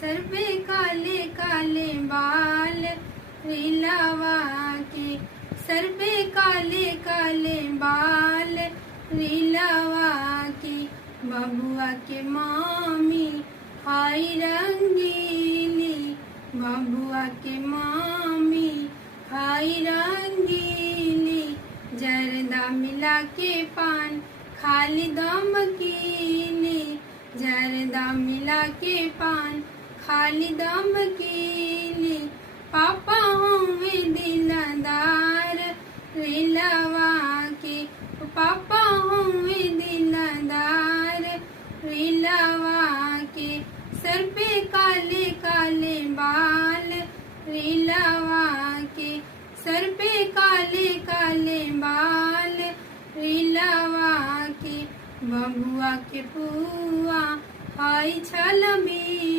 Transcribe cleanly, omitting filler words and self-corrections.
सर पे काले काले बाल रीलावा के, सर पे काले काले बाल रीलावा के। बबुआ के मामी आई रंगीली, बबुआ के मामी आई रंगीली। जरदा मिला के पान खाली दम कीली, जरदा मिला के पान खाली दम कीली। पापा हमें दिलदार रीलावा के, पापा हमें दिलदार रीलावा के। सर पे काले काले बाल रीलावा के, सर पे काले काले बाल रीलावा के। बबुआ के पुआ आई छलबी।